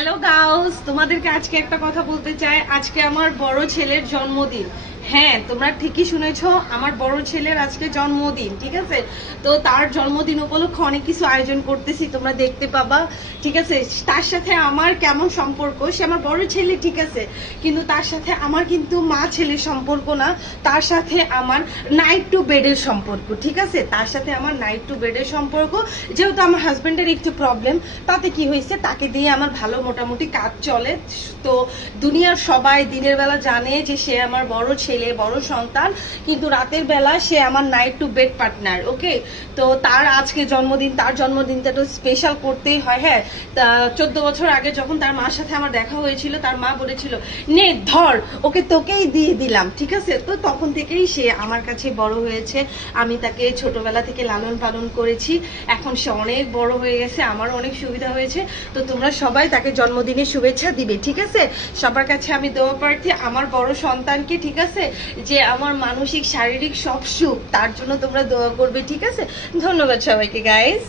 Hello Gauss, তোমাদেরকে আজকে একটা কথা বলতে চাই। আজকে আমার বড় ছেলের জন্মদিন। হ্যাঁ, তোমরা ঠিকই শুনেছো, আমার বড় ছেলের আজকে জন্মদিন। ঠিক আছে, তো তার জন্মদিন উপলক্ষে অনেক কিছু আয়োজন করতেছি, তোমরা দেখতে পাবা। ঠিক আছে, তার সাথে আমার কেমন সম্পর্ক, সে আমার বড় ছেলে ঠিক আছে, কিন্তু তার সাথে আমার কিন্তু মা ছেলের সম্পর্ক না, তার সাথে আমার নাইট টু বেডের সম্পর্ক। ঠিক আছে, তার সাথে আমার নাইট টু বেডের সম্পর্ক। যেহেতু আমার হাজবেন্ডের একটু প্রবলেম, তাতে কি হয়েছে, তাকে দিয়ে আমার ভালো মোটামুটি কাজ চলে। তো দুনিয়ার সবাই দিনের বেলা জানে যে সে আমার বড় ছেলে, বড় সন্তান, কিন্তু রাতের বেলা সে আমার নাইট টু বেড পার্টনার। ওকে, তো তার আজকে জন্মদিন, তার জন্মদিনটা তো স্পেশাল করতেই হয়। হ্যাঁ, 14 বছর আগে যখন তার মার সাথে আমার দেখা হয়েছিল, তার মা বলেছিল নে ধর ওকে, তোকেই দিয়ে দিলাম। ঠিক আছে, তো তখন থেকেই সে আমার কাছে বড় হয়েছে। আমি তাকে ছোটবেলা থেকে লালন পালন করেছি। এখন সে অনেক বড় হয়ে গেছে, আমারও অনেক সুবিধা হয়েছে। তো তোমরা সবাই তাকে জন্মদিনের শুভেচ্ছা দিবে। ঠিক আছে, সবার কাছে আমি দোয়া প্রার্থী আমার বড় সন্তানকে। ঠিক আছে, যে আমার মানসিক শারীরিক সব সুখ, তার জন্য তোমরা দোয়া করবে। ঠিক আছে, ধন্যবাদ সবাইকে গাইস।